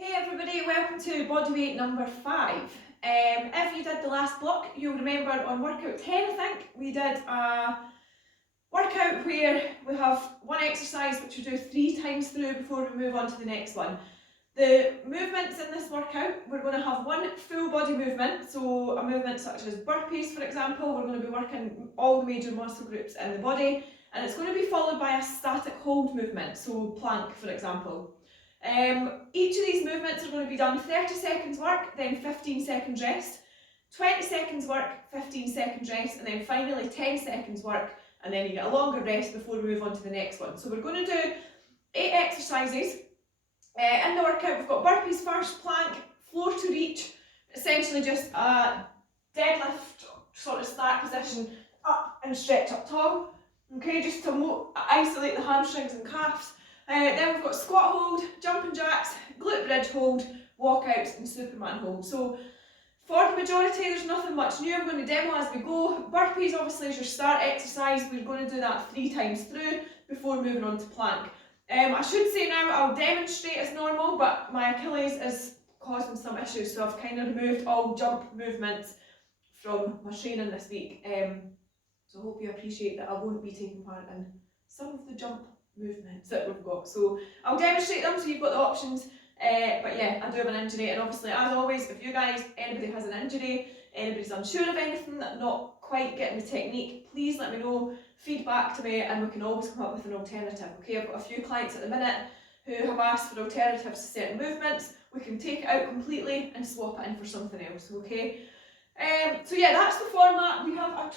Hey everybody, welcome to Bodyweight number 5. If you did the last block, you'll remember on workout 10 I think, we did a workout where we have one exercise which we do 3 times through before we move on to the next one. The movements in this workout, we're going to have one full body movement, so a movement such as burpees for example. We're going to be working all the major muscle groups in the body, and it's going to be followed by a static hold movement, so plank for example. Each of these movements are going to be done 30 seconds work, then 15 seconds rest, 20 seconds work, 15 seconds rest, and then finally 10 seconds work, and then you get a longer rest before we move on to the next one. So we're going to do 8 exercises. In the workout we've got burpees first, plank, floor to reach, essentially just a deadlift sort of start position, up and stretch up tall, okay, just to isolate the hamstrings and calves. Then we've got squat hold, jumping jacks, glute bridge hold, walkouts and Superman hold. So for the majority there's nothing much new. I'm going to demo as we go. Burpees obviously is your start exercise. We're going to do that 3 times through before moving on to plank. I should say now I'll demonstrate as normal, but my Achilles is causing some issues, so I've kind of removed all jump movements from my training this week. So I hope you appreciate that I won't be taking part in some of the jump movements that we've got. So I'll demonstrate them so you've got the options. But yeah, I do have an injury, and obviously as always, if you guys, anybody has an injury, anybody's unsure of anything, not quite getting the technique, please let me know, feedback to me, and we can always come up with an alternative. Okay, I've got a few clients at the minute who have asked for alternatives to certain movements. We can take it out completely and swap it in for something else, okay? So yeah, that's the format. We have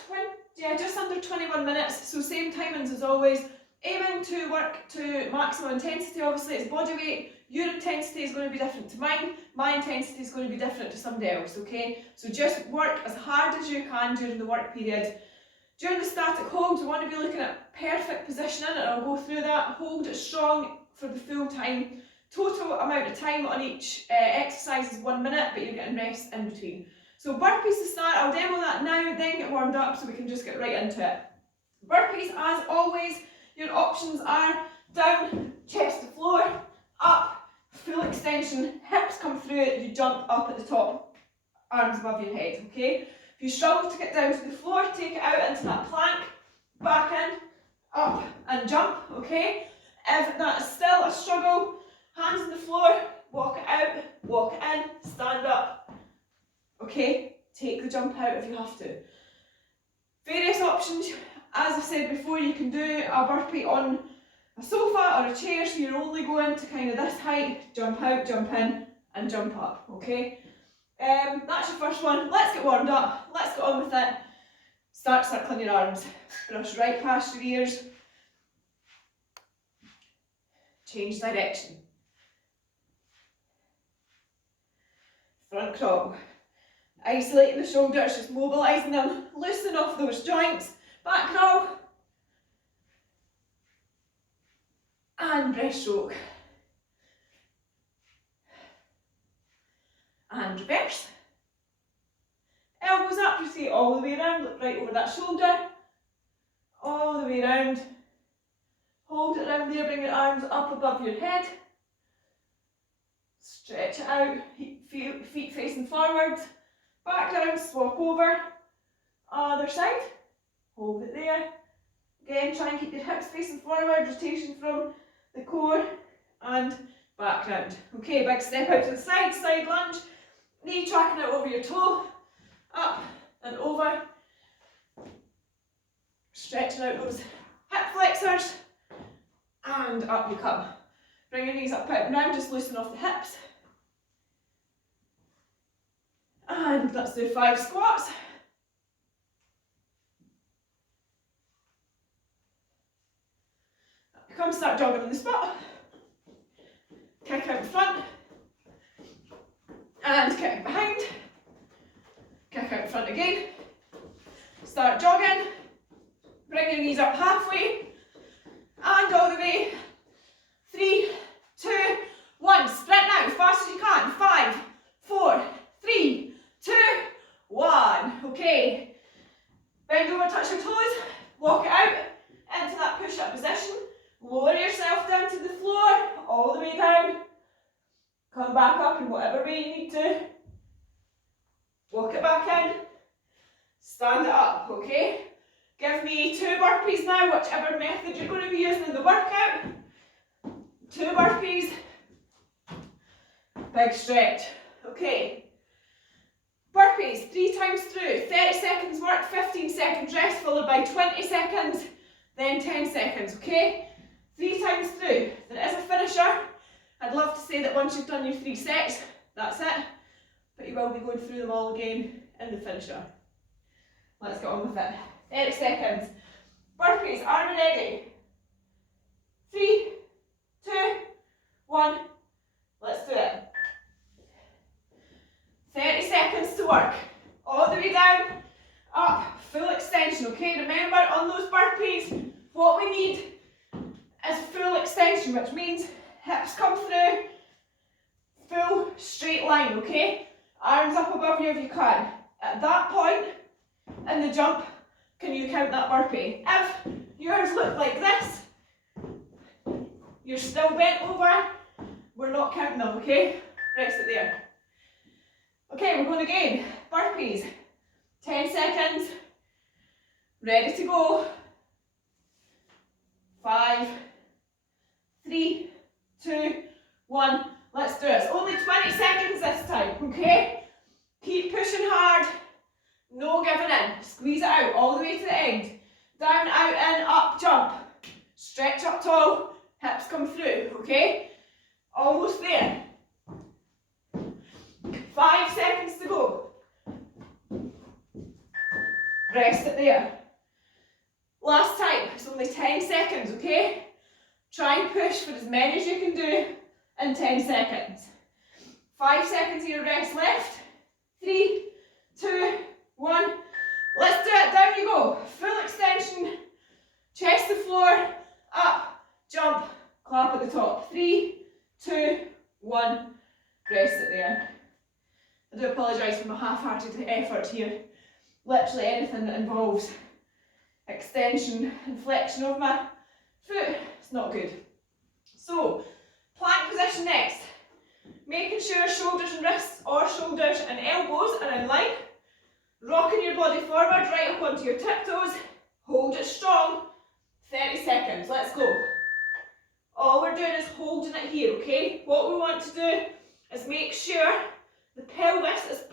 just under 21 minutes, so same timings as always. Aiming to work to maximum intensity. Obviously it's body weight. Your intensity is going to be different to mine. My intensity is going to be different to somebody else, okay? So just work as hard as you can during the work period. During the static hold, we want to be looking at perfect positioning, and I'll go through that. Hold it strong for the full time. Total amount of time on each exercise is 1 minute, but you're getting rest in between. So burpees to start, I'll demo that now, then get warmed up so we can just get right into it. Burpees, as always, your options are down, chest to floor, up, full extension, hips come through, you jump up at the top, arms above your head, okay? If you struggle to get down to the floor, take it out into that plank, back in, up and jump, okay? If that is still a struggle, hands on the floor, walk it out, walk it in, stand up, okay? Take the jump out if you have to. Various options. As I said before, you can do a burpee on a sofa or a chair, so you're only going to kind of this height, jump out, jump in and jump up, okay? That's your first one. Let's get warmed up, let's get on with it. Start circling your arms, brush right past your ears, change direction. Front crawl, isolating the shoulders, just mobilising them, loosen off those joints. Back crawl and breaststroke and reverse. Elbows up, you see all the way around, look right over that shoulder, all the way around. Hold it around there, bring your arms up above your head, stretch it out, feet facing forward, back down, swap over, other side. Hold it there. Again, try and keep your hips facing forward, rotation from the core and back round. Okay, big step out to the side, side lunge, knee tracking out over your toe, up and over, stretching out those hip flexors, and up you come. Bring your knees up out and round, just loosen off the hips. And let's do 5 squats. Come, start jogging on the spot. Kick out in front. And kick behind. Kick out in front again. Start jogging. Bring your knees up halfway. And all the way. 3, 2, 1. Sprint now, as fast as you can. 5, 4, 3, 2, 1. Okay. Bend over, touch your toes. Walk it out into that push-up position. Lower yourself down to the floor, all the way down. Come Come back up in whatever way you need to. Walk it back in. Stand it up, okay? Give me 2 burpees now, whichever method you're going to be using in the workout. 2 burpees. Big stretch. Okay. Burpees, 3 times through. 30 seconds work, 15 seconds rest, followed by 20 seconds, then 10 seconds, okay? 3 times through. There is a finisher. I'd love to say that once you've done your 3 sets, that's it. But you will be going through them all again in the finisher. Let's get on with it. 30 seconds. Burpees, are we ready? 3, 2, 1. Let's do it. 30 seconds to work. All the way down, up, full extension, okay? Remember, on those burpees, what we need is full extension, which means hips come through, full straight line, okay? Arms up above you if you can. At that point, in the jump, can you count that burpee? If yours look like this, you're still bent over, we're not counting them, okay? Rest it there. Okay, we're going again. Burpees. 10 seconds. Ready to go. 5, 3, 2, 1. Let's do it. It's only 20 seconds this time, okay? Keep pushing hard. No giving in. Squeeze it out all the way to the end. Down, out, in, up, jump. Stretch up tall. Hips come through, okay? Almost there. 5 seconds to go. Rest it there. Last time, it's only 10 seconds, okay? Try and push for as many as you can do in 10 seconds. 5 seconds of your rest left. 3, 2, 1. Let's do it. Down you go. Full extension. Chest to floor. Up. Jump. Clap at the top. 3, 2, 1. Rest it there. I do apologise for my half-hearted effort here. Literally anything that involves extension and flexion of my foot, it's not good. So, plank position next. Making sure shoulders and wrists or shoulders and elbows are in line. Rocking your body forward right up onto your tiptoes. Hold it strong. 30 seconds. Let's go. All we're doing is holding it here, okay? What we want to do is make sure the pelvis is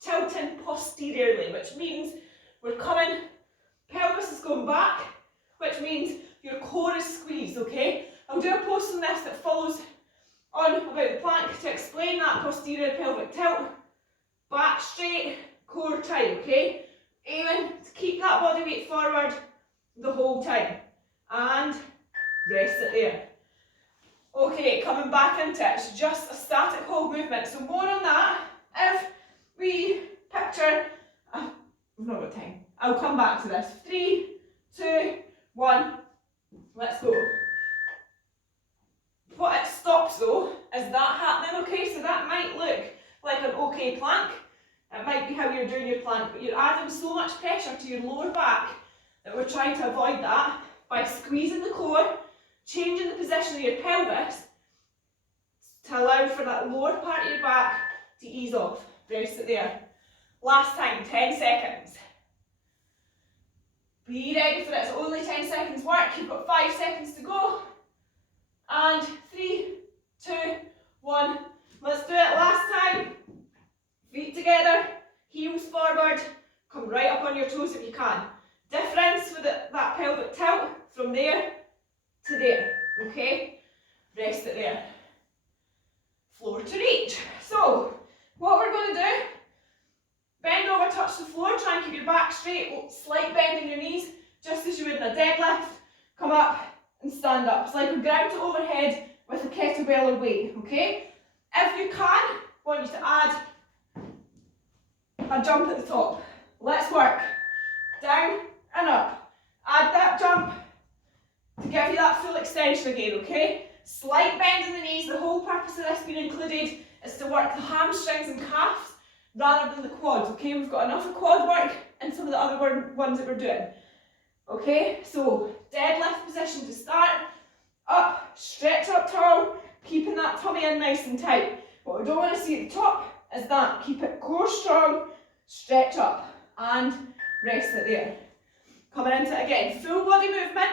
tilting posteriorly, which means we're coming, pelvis is going back, which means your core is squeezed, okay? I'll do a post on this that follows on about the plank to explain that posterior pelvic tilt. Back straight, core tight, okay? Aiming to keep that body weight forward the whole time. And rest it there. Okay, coming back into it, it's just a static hold movement. So more on that, if we picture, we've not got time, I'll come back to this. 3, 2, 1, let's go. What it stops though, is that happening, okay? So that might look like an okay plank. It might be how you're doing your plank, but you're adding so much pressure to your lower back that we're trying to avoid that by squeezing the core, changing the position of your pelvis to allow for that lower part of your back to ease off. Rest it there. Last time, 10 seconds. Be ready for it. It's only 10 seconds work. You've got 5 seconds to go. And 3, 2, 1. Let's do it. Last time. Feet together, heels forward. Come right up on your toes if you can. Difference with that pelvic tilt from there to there, okay? Rest it there. Floor to reach. So, what we're going to do, bend over, touch the floor, try and keep your back straight, slight bend in your knees, just as you would in a deadlift. Come up and stand up. It's like a ground to overhead with a kettlebell or weight, okay? If you can, I want you to add a jump at the top. Let's work. Down and up. Add that jump to give you that full extension again, okay? Slight bend in the knees. The whole purpose of this being included is to work the hamstrings and calves rather than the quads, okay? We've got enough of quad work in some of the other ones that we're doing. Okay, so deadlift position to start. Up, stretch up tall, keeping that tummy in nice and tight. What What we don't want to see at the top is that. Keep it core strong, stretch up, and rest it there. Coming into it again, full body movement.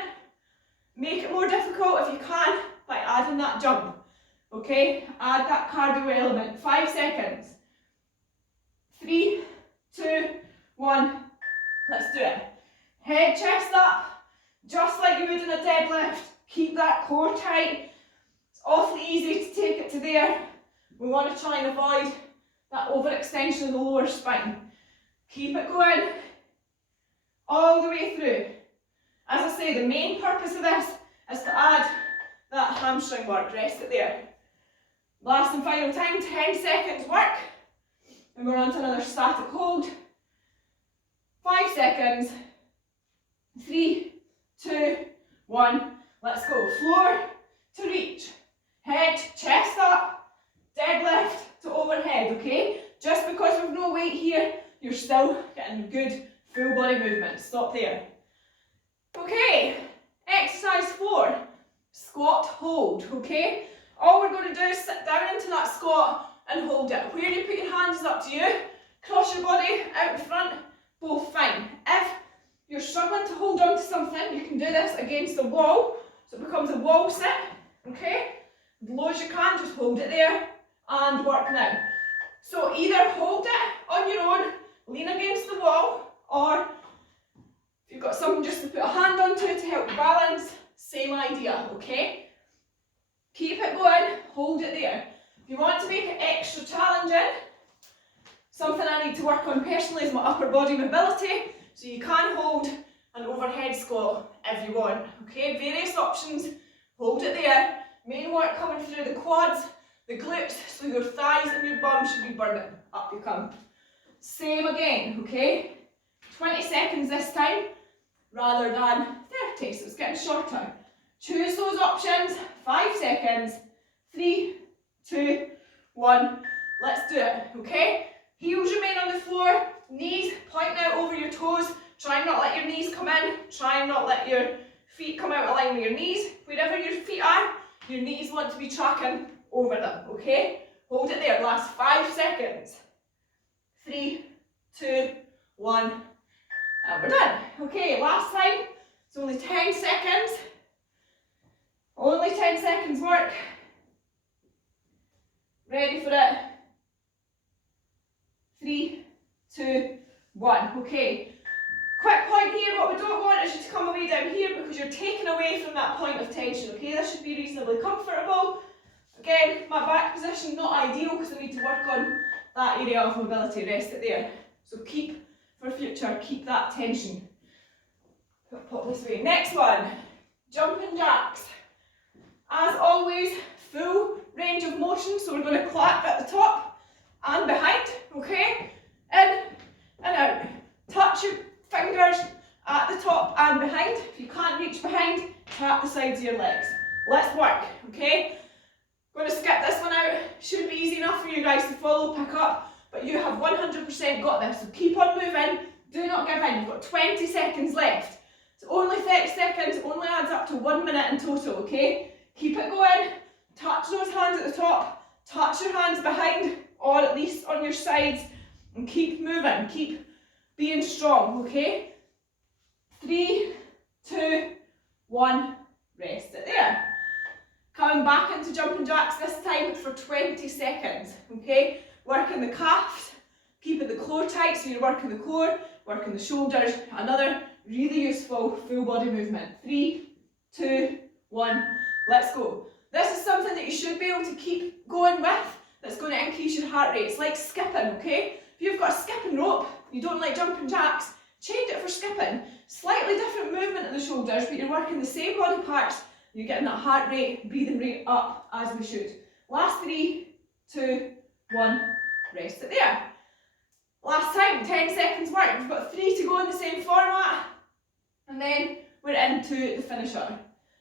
Make it more difficult if you can by adding that jump. Okay, add that cardio element. 5 seconds. 3, 2, 1. Let's do it. Head, chest up, just like you would in a deadlift. Keep that core tight. It's awfully easy to take it to there. We want to try and avoid that overextension of the lower spine. Keep it going all the way through. As I say, the main purpose of this is to add that hamstring work. Rest it there. Last and final time, 10 seconds work. And we're on to another static hold. 5 seconds. 3, 2, 1. Let's go. Floor to reach. Head, chest up. Deadlift to overhead, okay? Just because we've no weight here, you're still getting good full body movement. Stop there. Okay, exercise 4. Squat hold, okay? All we're going to do is sit down into that squat and hold it. Where you put your hands is up to you. Cross your body out in front, both fine. If you're struggling to hold on to something, you can do this against the wall, so it becomes a wall sit, okay? As low as you can, just hold it there and work now. So either hold it on your own, lean against the wall, or if you've got something just to put a hand onto to help balance, same idea, okay? Keep it going, hold it there. If you want to make it extra challenging, something I need to work on personally is my upper body mobility, so you can hold an overhead squat if you want, okay? Various options, hold it there. Main work coming through the quads, the glutes, so your thighs and your bum should be burning. Up you come. Same again, okay? 20 seconds this time, rather than 30, so it's getting shorter. Choose those options. 5 seconds. 3, 2, 1. Let's do it, okay? Heels remain on the floor, knees pointing out over your toes. Try and not let your knees come in. Try and not let your feet come out of line with your knees. Wherever your feet are, your knees want to be tracking over them, okay? Hold it there, last 5 seconds. 3, 2, 1, and we're done. Okay, last time, it's only 10 seconds. Only 10 seconds work. Ready for it. 3, 2, 1. Okay. Quick point here, what we don't want is you to come away down here because you're taken away from that point of tension, okay? This should be reasonably comfortable. Again, my back position not ideal because I need to work on that area of mobility. Rest it there. So keep, for future, keep that tension. Pop this way. Next one, jumping jacks. As always, full range of motion, so we're going to clap at the top and behind, okay? In and out. Touch your fingers at the top and behind. If you can't reach behind, tap the sides of your legs. Let's work, okay? Going to skip this one out. Should be easy enough for you guys to follow, pick up, but you have 100% got this. So keep on moving. Do not give in. You've got 20 seconds left. It's only 30 seconds. Only adds up to 1 minute in total, okay? Keep it going. Touch those hands at the top. Touch your hands behind, or at least on your sides, and keep moving. Keep being strong, okay? 3, 2, 1. Rest it there. Coming back into jumping jacks, this time for 20 seconds, okay? Working the calves, keeping the core tight, so you're working the core, working the shoulders. Another really useful full body movement. 3, 2, 1, let's go. This is something that you should be able to keep going with, that's going to increase your heart rate. It's like skipping, okay? If you've got a skipping rope, you don't like jumping jacks, change it for skipping. Slightly different movement in the shoulders, but you're working the same body parts. You're getting that heart rate, breathing rate up as we should. Last 3, 2, 1, rest it there. Last time, 10 seconds work. We've got 3 to go in the same format, and then we're into the finisher.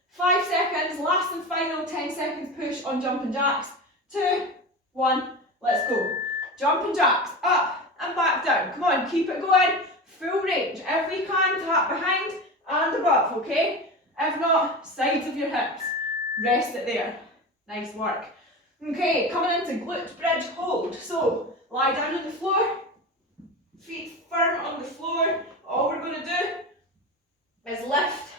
5 seconds, last and final 10 seconds push on jumping jacks. 2, 1, let's go. Jumping jacks, up and back down. Come on, keep it going. Full range. If we can, tap behind and above, okay? If not, sides of your hips. Rest it there. Nice work. Okay, coming into glute bridge hold. So, lie down on the floor, feet firm on the floor. All we're going to do is lift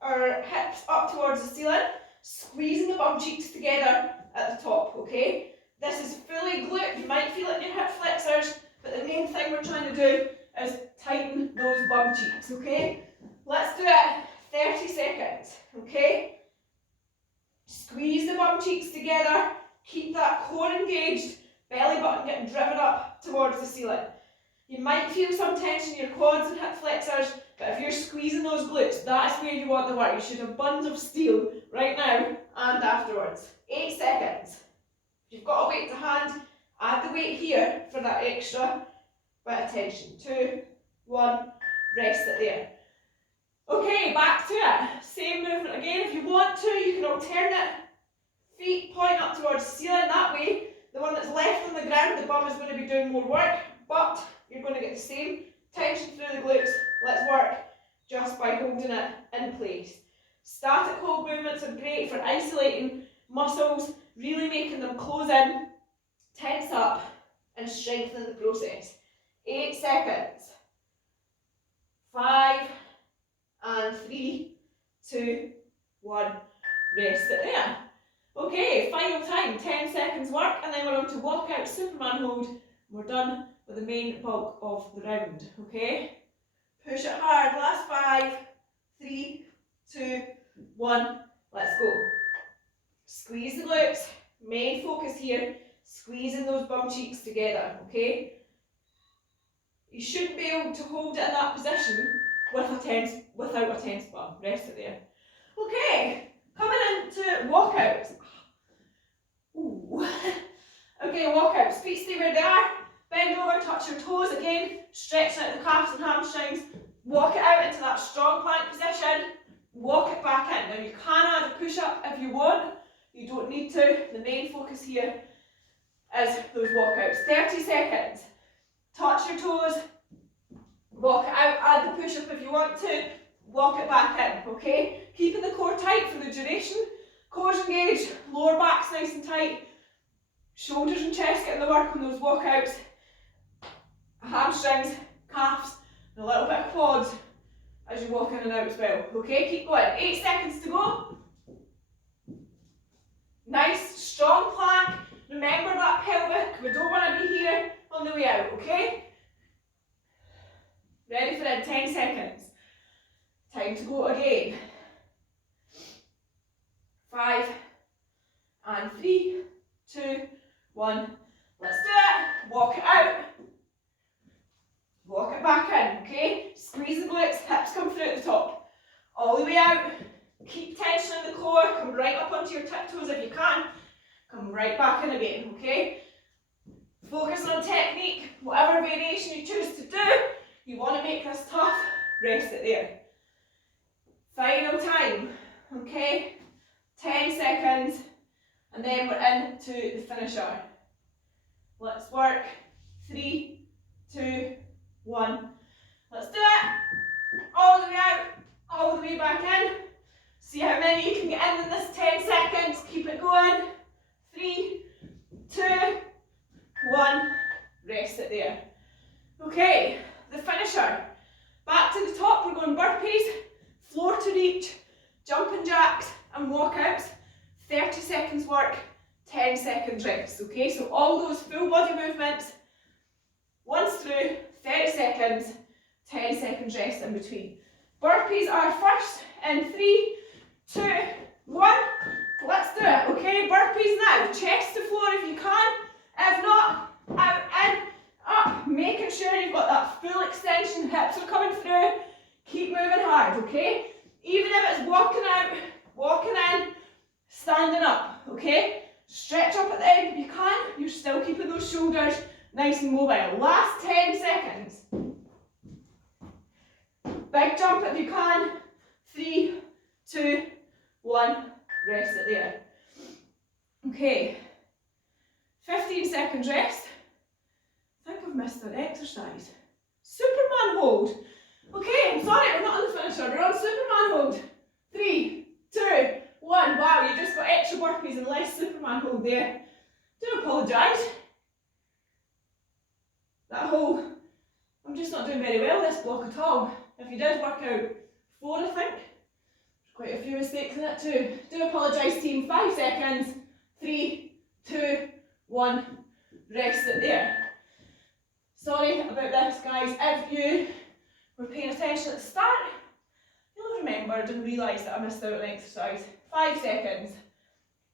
our hips up towards the ceiling, squeezing the bum cheeks together at the top, okay? This is fully glute. You might feel it in your hip flexors, but the main thing we're trying to do is tighten those bum cheeks, okay? Let's do it 30 seconds, okay? Squeeze the bum cheeks together, keep that core engaged, belly button getting driven up towards the ceiling. You might feel some tension in your quads and hip flexors, but if you're squeezing those glutes, that's where you want the work. You should have buns of steel right now and afterwards. 8 seconds. If you've got a weight to hand, add the weight here for that extra bit of tension. 2, 1, rest it there. Okay, back to it. Same movement again. If you want to, you can alternate. Feet point up towards the ceiling. That way, the one that's left on the ground, the bum is going to be doing more work, but you're going to get the same tension through the glutes. Let's work just by holding it in place. Static hold movements are great for isolating muscles, really making them close in, tense up, and strengthen the process. 8 seconds. 5, and 3, 2, 1. Rest it there. Okay, final time, 10 seconds work, and then we're on to walkout Superman hold. We're done with the main bulk of the round, okay? Push it hard, last 5, 3, 2, 1, let's go. Squeeze the glutes, main focus here, squeezing those bum cheeks together, okay? You shouldn't be able to hold it in that position without a tense bum. Rest it there. Okay, coming into walkouts. Ooh. Okay, walkouts. Feet stay where they are. Bend over, touch your toes again. Stretch out the calves and hamstrings. Walk it out into that strong plank position. Walk it back in. Now you can add a push-up if you want. You don't need to. The main focus here is those walkouts. 30 seconds. Touch your toes. Walk it out. Add the push-up if you want to. Walk it back in, okay? Keeping the core tight for the duration. Core's engaged, lower back's nice and tight. Shoulders and chest getting the work on those walkouts. Hamstrings, calves, and a little bit of quads as you walk in and out as well. Okay, keep going. 8 seconds to go. Nice, strong plank. Remember that pelvic. We don't want to be here on the way out, okay? Ready for it? 10 seconds. Time to go again. 5, and 3, 2, 1. Let's do it. Walk it out. Walk it back in, okay? Squeeze the glutes, hips come through at the top. All the way out. Keep tension in the core. Come right up onto your tiptoes if you can. Come right back in again, okay? Focus on technique. Whatever variation you choose to do, you want to make this tough, rest it there. Final time, okay? 10 seconds, and then we're into the finisher. Let's work. 3, 2, 1. Let's do it. All the way out, all the way back in. See how many you can get in this 10 seconds. Keep it going. 3, 2, 1. Rest it there. Okay, the finisher. Back to the top, we're going burpees, floor to reach, jumping jacks, and walkouts. 30 seconds work, 10 seconds rest, okay? So all those full body movements, once through, 30 seconds, 10 seconds rest in between. Burpees are first in 3, 2, 1. Let's do it, okay? Burpees now, chest to floor if you can. If not, out, in, up. Making sure you've got that full extension, hips are coming through. Keep moving hard, okay? Even if it's walking out, walking in, standing up, okay? Stretch up at the end if you can. You're still keeping those shoulders nice and mobile. Last 10 seconds. Big jump if you can. 3, 2, 1. Rest it there. Okay. 15 seconds rest. I think I've missed an exercise. Superman hold. Okay, I'm sorry, we're not on the finisher. We're on Superman hold. 3, 2, 1. Wow, you just got extra burpees and less Superman hold there. Do apologise. That whole, I'm just not doing very well this block at all. If you did work out 4, I think, there's quite a few mistakes in it too. Do apologise, team. 5 seconds. 3, 2, 1. Rest it there. Sorry about this, guys. If you were paying attention at the start, you'll have remembered and realised that I missed out on exercise. 5 seconds.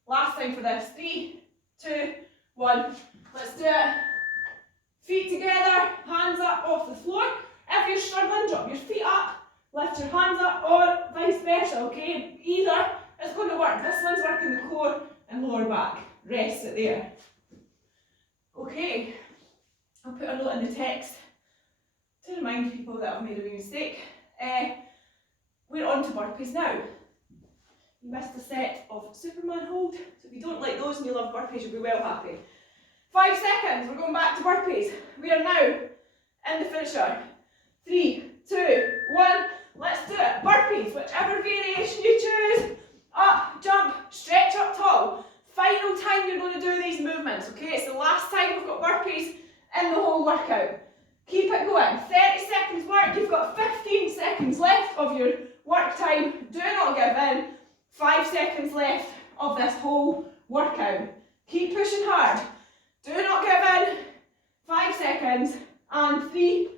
Last time for this. 3, 2, 1. Let's do it. Feet together, hands up off the floor. If you're struggling, drop your feet up, lift your hands up, or vice versa, okay? Either is going to work. This one's working the core and lower back. Rest it there. Okay, I'll put a note in the text to remind people that I've made a wee mistake. We're on to burpees now. You missed a set of Superman hold, so if you don't like those and you love burpees, you'll be well happy. 5 seconds, we're going back to burpees. We are now in the finisher. 3, 2, 1, let's do it. Burpees, whichever variation you choose. Up, jump, stretch up tall. Final time you're going to do these movements, okay? It's the last time we've got burpees in the whole workout. Keep it going. 30 seconds work, you've got 15 seconds left of your work time. Do not give in. 5 seconds left of this whole workout. Keep pushing hard. Do not give in. 5 seconds. And 3,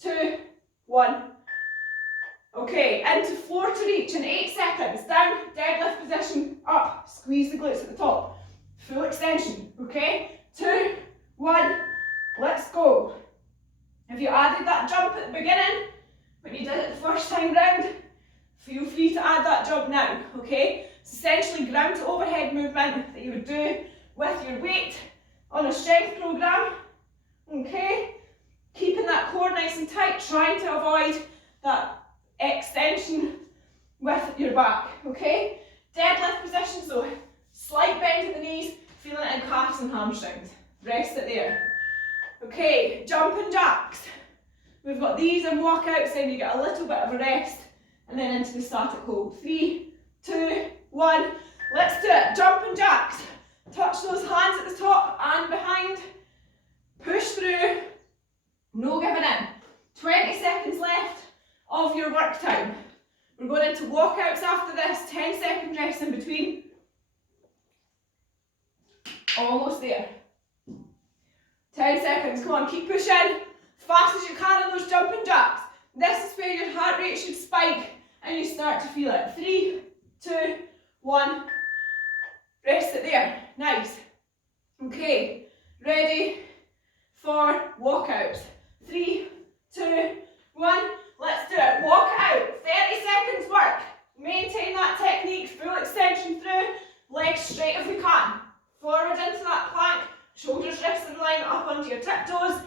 2, 1. Okay, into floor to reach in 8 seconds. Down, deadlift position, up. Squeeze the glutes at the top. Full extension, okay? 2, 1, let's go. If you added that jump at the beginning, when you did it the first time round, feel free to add that jump now, okay? It's essentially ground to overhead movement that you would do with your weight on a strength program, okay? Keeping that core nice and tight, trying to avoid that extension with your back, okay? Deadlift position, so slight bend at the knees, feeling it in calves and hamstrings. Rest it there. Okay, jumping jacks. We've got these in walkouts, then you get a little bit of a rest, and then into the static hold. 3, 2, 1, let's do it. Jumping jacks. Touch those hands at the top and behind. Push through. No giving in. 20 seconds left of your work time. We're going into walkouts after this. 10 second rest in between. Almost there. 10 seconds. Come on, keep pushing. Fast as you can on those jumping jacks. This is where your heart rate should spike and you start to feel it. 3, 2, 1. Rest it there. Nice. Okay, ready for walkouts. 3, 2, 1. Let's do it. Walk out. 30 seconds work. Maintain that technique. Full extension through. Legs straight if we can. Forward into that plank. Shoulders, wrists in line up onto your tiptoes.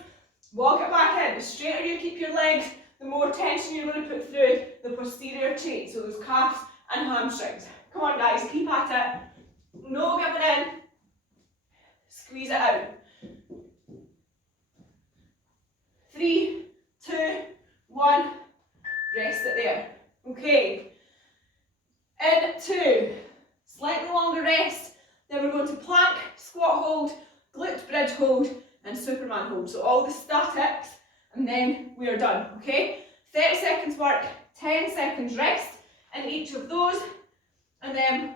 Walk it back in. The straighter you keep your legs, the more tension you're going to put through the posterior chain. So those calves and hamstrings. Come on guys, keep at it. No giving in. Squeeze it out. 3, 2, 1. Rest it there. Okay. Into slightly longer rest. Then we're going to plank, squat hold, glute bridge hold, and Superman hold. So all the statics, and then we are done. Okay. 30 seconds work, 10 seconds rest in each of those, and then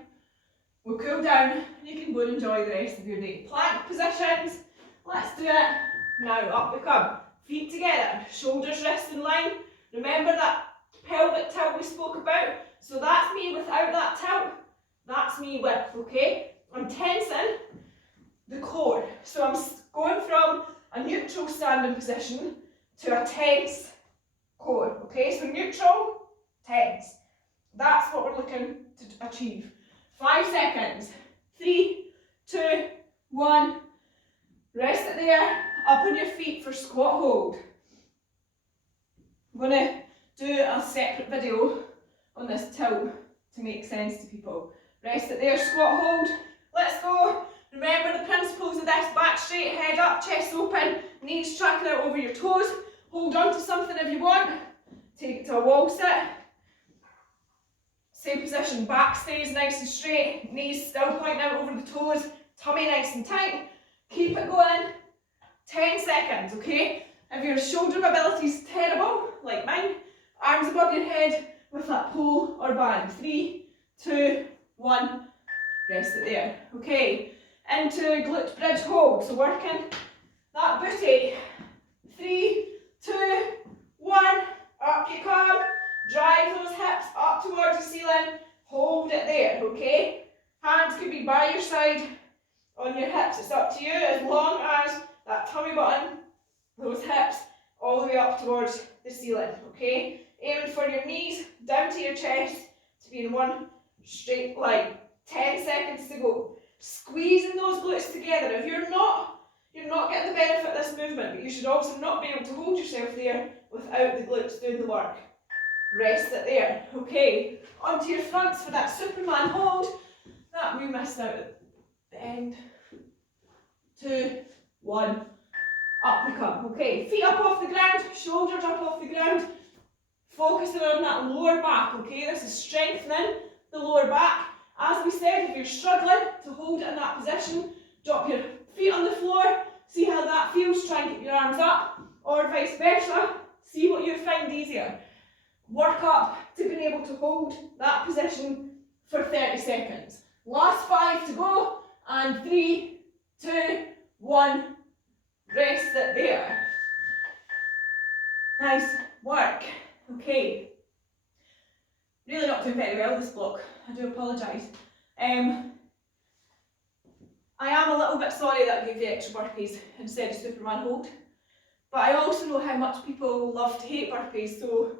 we'll cool down and you can go and enjoy the rest of your day. Plank positions, let's do it. Now up we come. Feet together, shoulders, wrists in line. Remember that pelvic tilt we spoke about? So that's me without that tilt, that's me with, okay? I'm tensing the core. So I'm going from a neutral standing position to a tense core, okay? So neutral, tense. That's what we're looking to achieve. 5 seconds. 3, 2, 1. Rest it there. Up on your feet for squat hold. I'm going to do a separate video on this tilt to make sense to people. Rest it there, squat hold. Let's go. Remember the principles of this. Back straight, head up, chest open, knees tracking out over your toes. Hold on to something if you want. Take it to a wall sit. Same position, back stays nice and straight, knees still pointing out over the toes, tummy nice and tight. Keep it going. 10 seconds, okay? If your shoulder mobility is terrible, like mine, arms above your head with that pole or band. 3, 2, 1, rest it there. Okay, into glute bridge hold, so working that booty. 3, 2, 1, up you come. Drive those hips up towards the ceiling, hold it there, okay? Hands could be by your side, on your hips, it's up to you, as long as that tummy button, those hips, all the way up towards the ceiling, okay? Aiming for your knees down to your chest to be in one straight line. 10 seconds to go. Squeezing those glutes together. If you're not getting the benefit of this movement, but you should also not be able to hold yourself there without the glutes doing the work. Rest it there. Okay, onto your fronts for that Superman hold. That we missed out at the end. 2, 1, up we come. Okay, feet up off the ground, shoulders up off the ground. Focusing on that lower back, okay? This is strengthening the lower back. As we said, if you're struggling to hold it in that position, drop your feet on the floor, see how that feels, try and keep your arms up, or vice versa, see what you find easier. Work up to being able to hold that position for 30 seconds. Last 5 to go, and 3, 2, 1, rest it there. Nice work. Okay. Really not doing very well this block, I do apologise. I am a little bit sorry that I gave the extra burpees instead of Superman hold, but I also know how much people love to hate burpees, so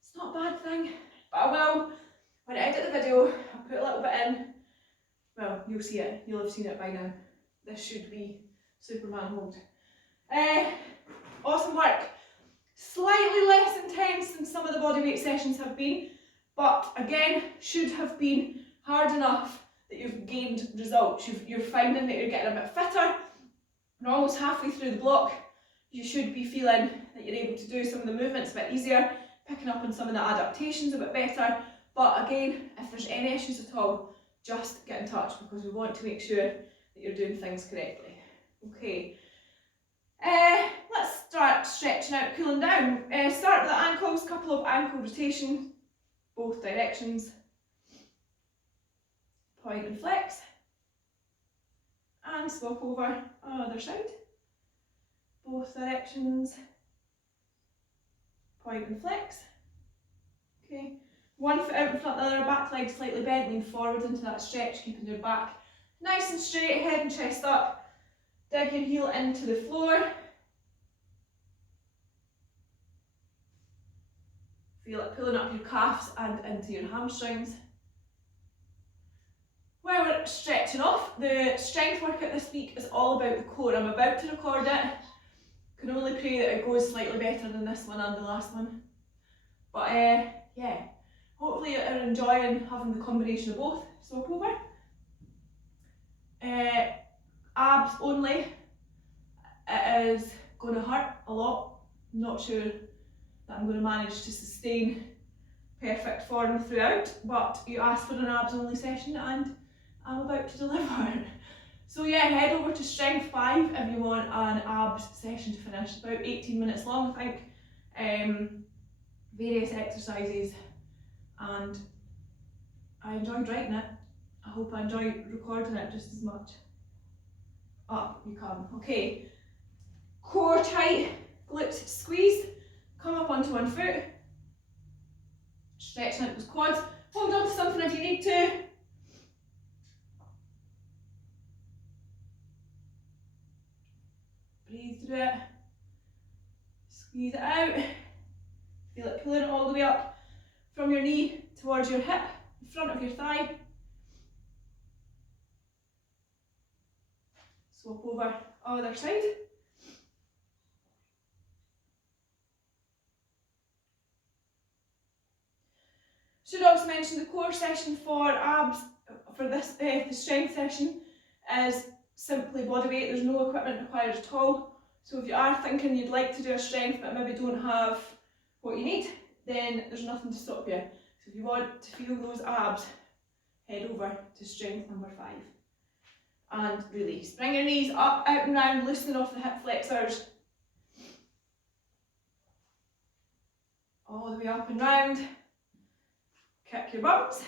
it's not a bad thing. But I will, when I edit the video, I'll put a little bit in. Well, you'll see it, you'll have seen it by now. This should be Superman hold. Awesome work. Slightly less intense than some of the bodyweight sessions have been, but again, should have been hard enough that you've gained results. You're finding that you're getting a bit fitter. We're almost halfway through the block. You should be feeling that you're able to do some of the movements a bit easier, picking up on some of the adaptations a bit better. But again, if there's any issues at all, just get in touch because we want to make sure that you're doing things correctly. Okay. Let's start stretching out, cooling down. Start with the ankles, couple of ankle rotation, both directions. Point and flex. And swap over other side. Both directions. Point and flex. Okay. One foot out in front of the other, back leg slightly bent, lean forward into that stretch, keeping your back nice and straight, head and chest up. Dig your heel into the floor. Feel it pulling up your calves and into your hamstrings. While we're stretching off, the strength workout this week is all about the core. I'm about to record it. Can only pray that it goes slightly better than this one and the last one. But yeah, hopefully you're enjoying having the combination of both. Swap over. Abs only. It is going to hurt a lot. I'm not sure that I'm going to manage to sustain perfect form throughout, but you asked for an abs only session and I'm about to deliver. So yeah, head over to Strength 5 if you want an abs session to finish. It's about 18 minutes long, I think. Various exercises, and I enjoyed writing it. I hope I enjoy recording it just as much. Up you come. Okay. Core tight, glutes squeeze. Come up onto one foot. Stretch out those quads. Hold on to something if you need to. Breathe through it. Squeeze it out. Feel it pulling all the way up from your knee towards your hip, in front of your thigh. Swap over other side. Should also mention the core session for abs for this the strength session is simply bodyweight. There's no equipment required at all. So if you are thinking you'd like to do a strength but maybe don't have what you need, then there's nothing to stop you. So So if you want to feel those abs, head over to strength number 5. And release. Bring your knees up, out and round, loosening off the hip flexors. All the way up and round. Kick your bums.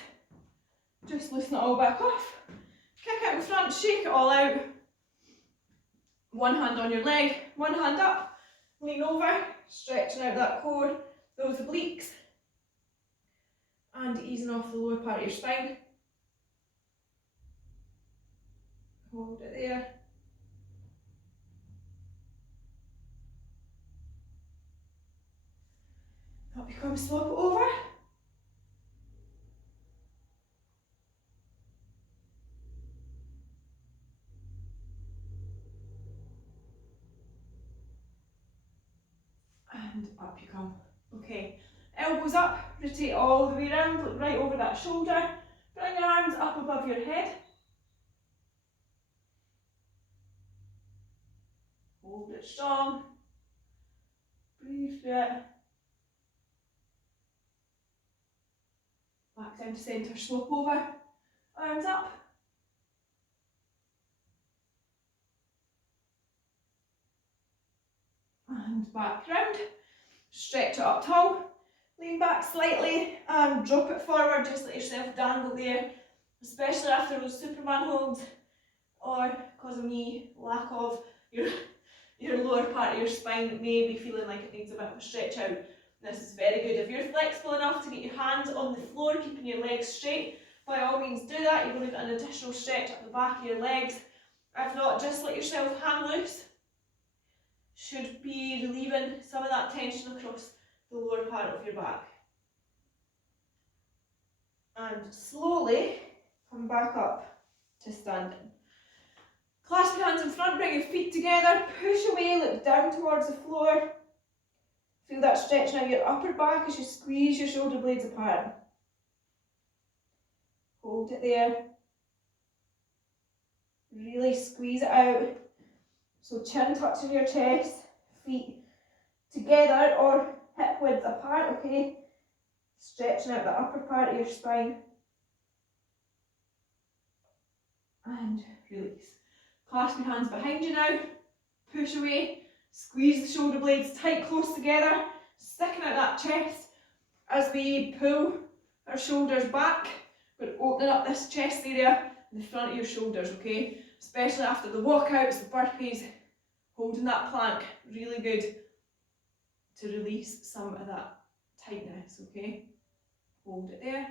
Just loosen it all back off. Kick it in front, shake it all out. One hand on your leg, one hand up. Lean over, stretching out that core, those obliques. And easing off the lower part of your spine. Hold it there. Up you come, swap it over. And up you come. Okay, elbows up, rotate all the way around, look right over that shoulder. Bring your arms up above your head. Hold it strong. Breathe through it. Back down to centre, swap over. Arms up. And back round. Stretch it up tall. Lean back slightly and drop it forward. Just let yourself dangle there. Especially after those Superman holds. Or because of me, lack of your lower part of your spine that may be feeling like it needs a bit of a stretch out. This is very good. If you're flexible enough to get your hands on the floor, keeping your legs straight, by all means do that. You're going to get an additional stretch up the back of your legs. If not, just let yourself hang loose. Should be relieving some of that tension across the lower part of your back. And slowly come back up to standing. Clasp your hands in front, bring your feet together, push away, look down towards the floor. Feel that stretch now your upper back as you squeeze your shoulder blades apart. Hold it there. Really squeeze it out. So chin touching your chest, feet together or hip width apart, okay? Stretching out the upper part of your spine. And release. Clasp your hands behind you now. Push away. Squeeze the shoulder blades tight, close together. Sticking out that chest. As we pull our shoulders back, we're opening up this chest area in the front of your shoulders, okay? Especially after the walkouts, the burpees, holding that plank, really good to release some of that tightness, okay? Hold it there.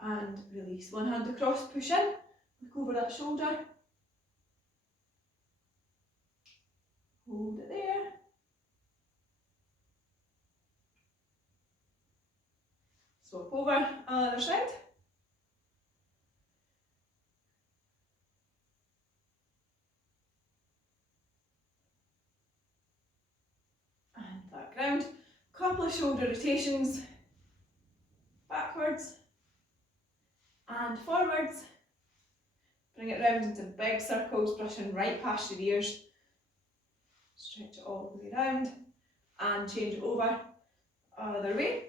And release. One hand across, push in, look over that shoulder. Hold it there. Swap over, other side. And back round. Couple of shoulder rotations. Backwards. And forwards. Bring it round into big circles, brushing right past your ears. Stretch it all the way round. And change it over. Other way.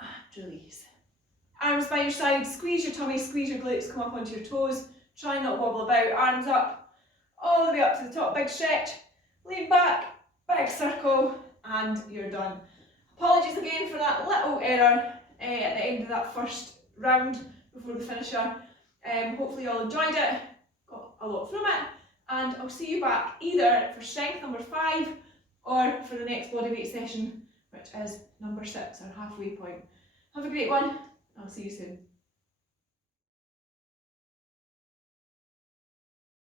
And release. Arms by your side, squeeze your tummy, squeeze your glutes, come up onto your toes. Try not to wobble about, arms up, all the way up to the top, big stretch. Lean back, big circle, and you're done. Apologies again for that little error at the end of that first round before the finisher. Hopefully you all enjoyed it, got a lot from it, and I'll see you back either for strength number 5 or for the next bodyweight session, which is number 6, our halfway point. Have a great one. I'll see you soon.